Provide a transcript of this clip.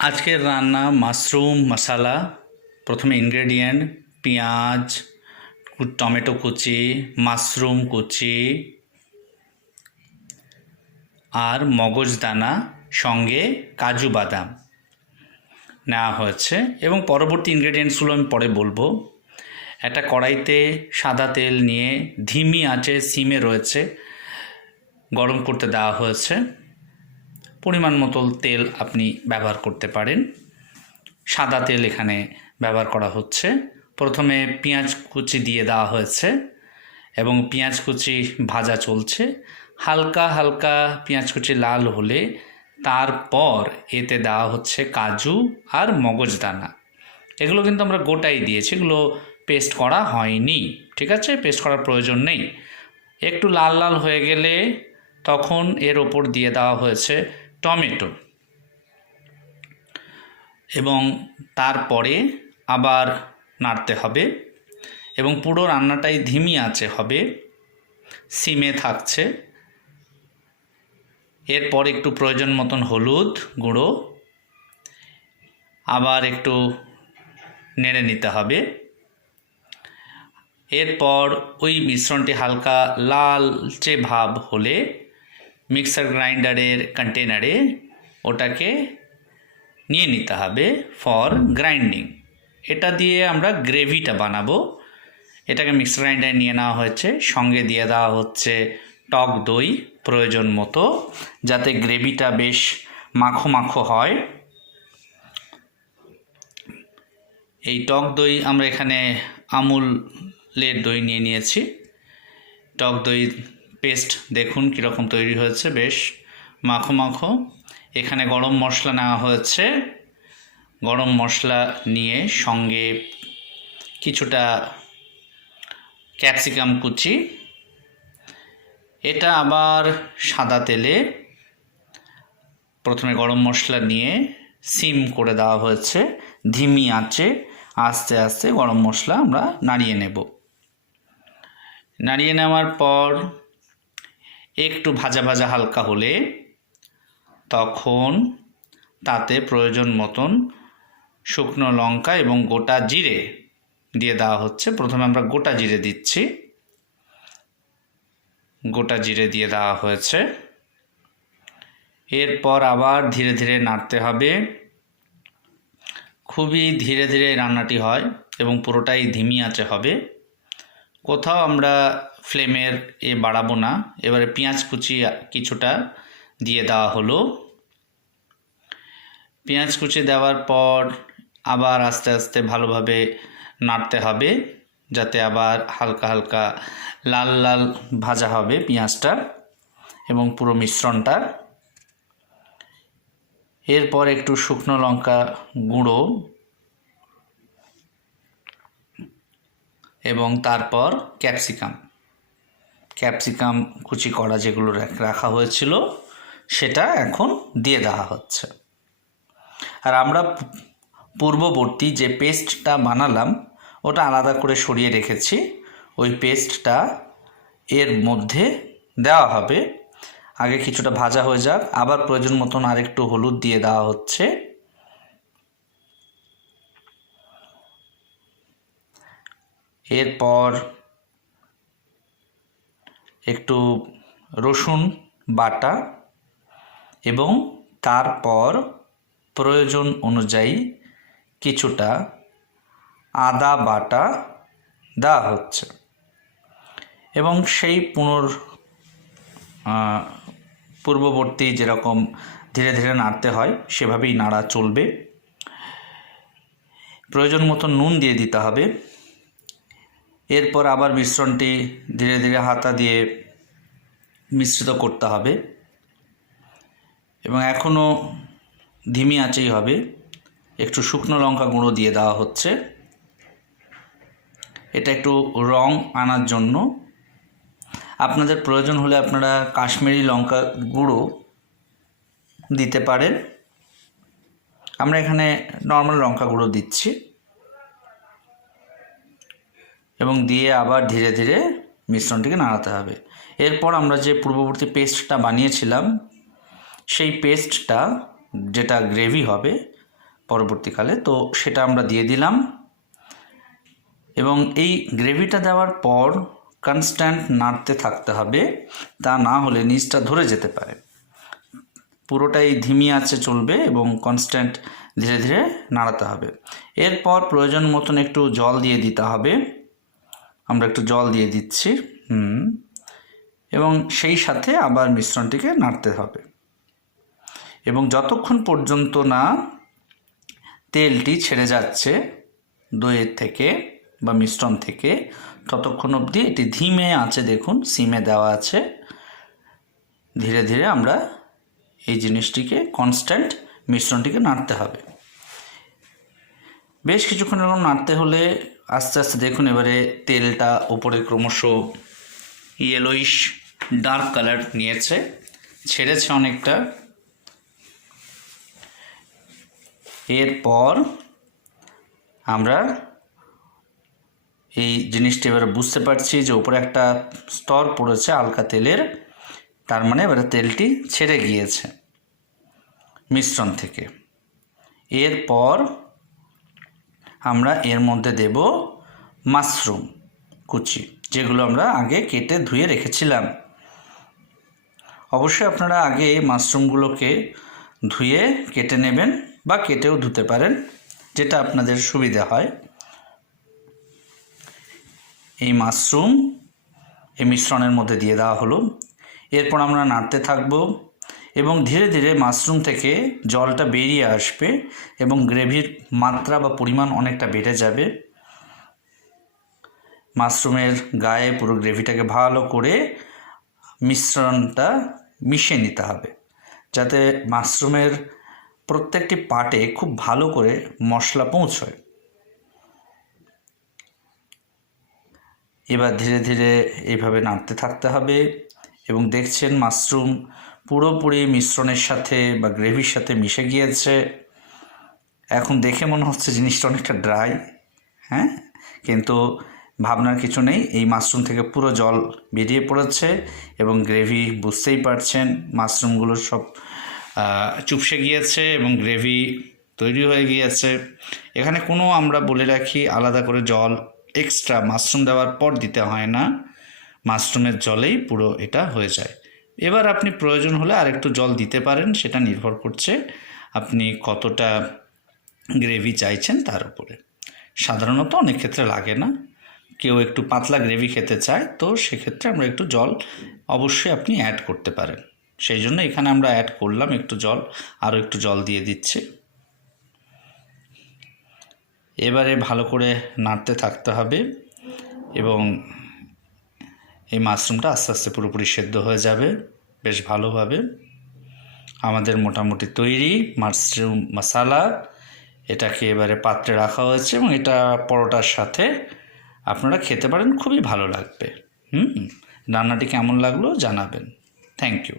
আজকের রান্না মাশরুম মশালা। প্রথমে ইনগ্রেডিয়েন্ট পেঁয়াজ, টমেটো কুচি, মাশরুম কুচি আর মগজদানা, সঙ্গে কাজু বাদাম নেওয়া হয়েছে এবং পরবর্তী ইনগ্রেডিয়েন্টসগুলো আমি পরে বলবো। একটা কড়াইতে সাদা তেল নিয়ে ধিমি আঁচে সিমে রয়েছে গরম করতে দেওয়া হয়েছে। পরিমাণ মতো তেল আপনি ব্যবহার করতে পারেন। সাদা তেল এখানে ব্যবহার করা হচ্ছে। প্রথমে পেঁয়াজ কুচি দিয়ে দেওয়া হয়েছে এবং পেঁয়াজ কুচি ভাজা চলছে। হালকা হালকা পেঁয়াজ কুচি লাল হলে তারপর এতে দেওয়া হচ্ছে কাজু আর মগজদানা। এগুলো কিন্তু আমরা গোটাই দিয়েছি, এগুলো পেস্ট করা হয়নি, ঠিক আছে? পেস্ট করার প্রয়োজন নেই। একটু লাল লাল হয়ে গেলে তখন এর ওপর দিয়ে দেওয়া হয়েছে টমেটো এবং তারপরে আবার নাড়তে হবে এবং পুরো রান্নাটাই ধিমি আঁচে হবে, সিমে থাকছে। এরপর একটু প্রয়োজন মতন হলুদ গুঁড়ো, আবার একটু নেড়ে নিতে হবে। এরপর ওই মিশ্রণটি হালকা লালচে ভাব হলে মিক্সার গ্রাইন্ডারের কন্টেনারে ওটাকে নিয়ে নিতে হবে ফর গ্রাইন্ডিং। এটা দিয়ে আমরা গ্রেভিটা বানাবো। এটাকে মিক্সার গ্রাইন্ডারে নিয়ে নেওয়া হয়েছে, সঙ্গে দিয়ে দেওয়া হচ্ছে টক দই প্রয়োজন মতো, যাতে গ্রেভিটা বেশ মাখো মাখো হয়। এই টক দই আমরা এখানে আমুলের দই নিয়ে নিয়েছি। টক দই পেস্ট দেখুন কীরকম তৈরি হয়েছে, বেশ মাখো মাখো। এখানে গরম মশলা নেওয়া হয়েছে। গরম মশলা নিয়ে সঙ্গে কিছুটা ক্যাপসিকাম কুচি। এটা আবার সাদা তেলে প্রথমে গরম মশলা নিয়ে সিম করে দেওয়া হয়েছে। ধিমি আঁচে আস্তে আস্তে গরম মশলা আমরা নাড়িয়ে নেব। নাড়িয়ে নেওয়ার পর একটু ভাজা ভাজা হালকা হলে তখন তাতে প্রয়োজন মতন শুকনো লঙ্কা এবং গোটা জিরে দিয়ে দেওয়া হচ্ছে। প্রথমে আমরা গোটা জিরে দিচ্ছি, গোটা জিরে দিয়ে দেওয়া হয়েছে। এরপর আবার ধীরে ধীরে নাড়তে হবে। খুবই ধীরে ধীরে রান্নাটি হয় এবং পুরোটাই ধিমি আঁচে হবে। কোথাও আমরা ফ্লেমের বাড়াবো না। এবারে পেঁয়াজ কুচি কিছুটা দিয়ে দেওয়া হলো। পেঁয়াজ কুচি দেওয়ার পর আবার আস্তে আস্তে ভালোভাবে নাড়তে হবে, যাতে আবার হালকা হালকা লাল লাল ভাজা হবে পেঁয়াজটা এবং পুরো মিশ্রণটা। এরপর একটু শুকনো লঙ্কা গুঁড়ো এবং তারপর ক্যাপসিকাম কুচি করা যেগুলো রাখা হয়েছিল সেটা এখন দিয়ে দেওয়া হচ্ছে। আর আমরা পূর্ববর্তী যে পেস্টটা বানালাম ওটা আলাদা করে সরিয়ে রেখেছি, ওই পেস্টটা এর মধ্যে দেওয়া হবে। আগে কিছুটা ভাজা হয়ে যাক, আবার প্রয়োজন মতন আরেকটু হলুদ দিয়ে দেওয়া হচ্ছে। এরপর একটু রসুন বাটা এবং তারপর প্রয়োজন অনুযায়ী কিছুটা আদা বাটা দেওয়া হচ্ছে এবং সেই পূর্ববর্তী যেরকম ধীরে ধীরে নাড়তে হয় সেভাবেই নাড়া চলবে। প্রয়োজন মতো নুন দিয়ে দিতে হবে। এরপর আবার মিশ্রণটি ধীরে ধীরে হাতা দিয়ে মিশ্রিত করতে হবে এবং এখনও ধিমি আঁচেই হবে। একটু শুকনো লঙ্কা গুঁড়ো দিয়ে দেওয়া হচ্ছে, এটা একটু রং আনার জন্য। আপনাদের প্রয়োজন হলে আপনারা কাশ্মীরি লঙ্কা গুঁড়ো দিতে পারেন। আমরা এখানে নর্মাল লঙ্কা গুঁড়ো দিচ্ছি এবং দিয়ে আবার ধীরে ধীরে মিশ্রণটিকে নাড়াতে হবে। এরপর আমরা যে পূর্ববর্তী পেস্টটা বানিয়েছিলাম সেই পেস্টটা, যেটা গ্রেভি হবে, পরবর্তীকালে। তো সেটা আমরা দিয়ে দিলাম এবং এই গ্রেভিটা দেওয়ার পর কনস্ট্যান্ট নাড়তে থাকতে হবে, তা না হলে নিচটা ধরে যেতে পারে। পুরোটাই ধিমি আঁচে চলবে এবং কনস্ট্যান্ট ধীরে ধীরে নাড়াতে হবে। এরপর প্রয়োজন মতন একটু জল দিয়ে দিতে হবে। আমরা একটু জল দিয়ে দিচ্ছি এবং সেই সাথে আবার মিশ্রণটিকে নাড়তে হবে এবং যতক্ষণ পর্যন্ত না তেলটি ছেড়ে যাচ্ছে দইয়ের থেকে বা মিশ্রণ থেকে, ততক্ষণ অবধি এটি ধিমে আঁচে, দেখুন সিমে দেওয়া আছে, ধীরে ধীরে আমরা এই জিনিসটিকে কনস্ট্যান্ট মিশ্রণটিকে নাড়তে হবে। বেশ কিছুক্ষণ এরকম নাড়তে হলে আস্তে আস্তে দেখুন এবারে তেলটা উপরে ক্রমশ ইয়েলোইশ ডার্ক কালার নিয়েছে, ছেড়েছে অনেকটা। এরপর আমরা এই জিনিসটি এবারে বুঝতে পারছি যে উপরে একটা স্তর পড়েছে হালকা তেলের, তার মানে এবারে তেলটি ছেড়ে গিয়েছে মিশ্রণ থেকে। এরপর আমরা এর মধ্যে দেব মাশরুম কুচি, যেগুলো আমরা আগে কেটে ধুয়ে রেখেছিলাম। অবশ্যই আপনারা আগে মাশরুমগুলোকে ধুয়ে কেটে নেবেন বা কেটেও ধুতে পারেন, যেটা আপনাদের সুবিধা হয়। এই মাশরুম এই মিশ্রণের মধ্যে দিয়ে দেওয়া হলো। এরপর আমরা নাড়তে থাকব এবং ধীরে ধীরে মাশরুম থেকে জলটা বেরিয়ে আসবে এবং গ্রেভির মাত্রা বা পরিমাণ অনেকটা বেড়ে যাবে। মাশরুমের গায়ে পুরো গ্রেভিটাকে ভালো করে মিশ্রণটা মিশিয়ে নিতে হবে, যাতে মাশরুমের প্রত্যেকটি পার্টে খুব ভালো করে মশলা পৌঁছয়। এবার ধীরে ধীরে এইভাবে নাড়তে থাকতে হবে এবং দেখছেন মাশরুম পুরোপুরি মিশ্রণের সাথে বা গ্রেভির সাথে মিশে গিয়েছে। এখন দেখে মনে হচ্ছে জিনিসটা অনেকটা ড্রাই, হ্যাঁ, কিন্তু ভাবনার কিছু নেই। এই মাশরুম থেকে পুরো জল বেরিয়ে পড়েছে এবং গ্রেভি বুঝতেই পারছেন মাশরুমগুলো সব চুপসে গিয়েছে এবং গ্রেভি তৈরি হয়ে গিয়েছে। এখানে কোনো, আমরা বলে রাখি, আলাদা করে জল এক্সট্রা মাশরুম দেওয়ার পর দিতে হয় না, মাশরুমের জলেই পুরো এটা হয়ে যায়। এবার আপনি প্রয়োজন হলে আরেকটু জল দিতে পারেন, সেটা নির্ভর করছে আপনি কতটা গ্রেভি চাইছেন তার উপরে। সাধারণত অনেক ক্ষেত্রে লাগে না, কেউ একটু পাতলা গ্রেভি খেতে চায়, তো সেক্ষেত্রে আমরা একটু জল অবশ্যই আপনি অ্যাড করতে পারেন। সেই জন্য এখানে আমরা অ্যাড করলাম একটু জল, আরও একটু জল দিয়ে দিচ্ছি। এবারে ভালো করে নাড়তে থাকতে হবে এবং এই মাশরুমটা আস্তে আস্তে পুরোপুরি সেদ্ধ হয়ে যাবে বেশ ভালোভাবে। আমাদের মোটামুটি তৈরি মাশরুম মশালা। এটাকে এবারে পাত্রে রাখা হয়েছে এবং এটা পরোটার সাথে আপনারা খেতে পারেন, খুবই ভালো লাগবে। রান্নাটি কেমন লাগলো জানাবেন। Thank you.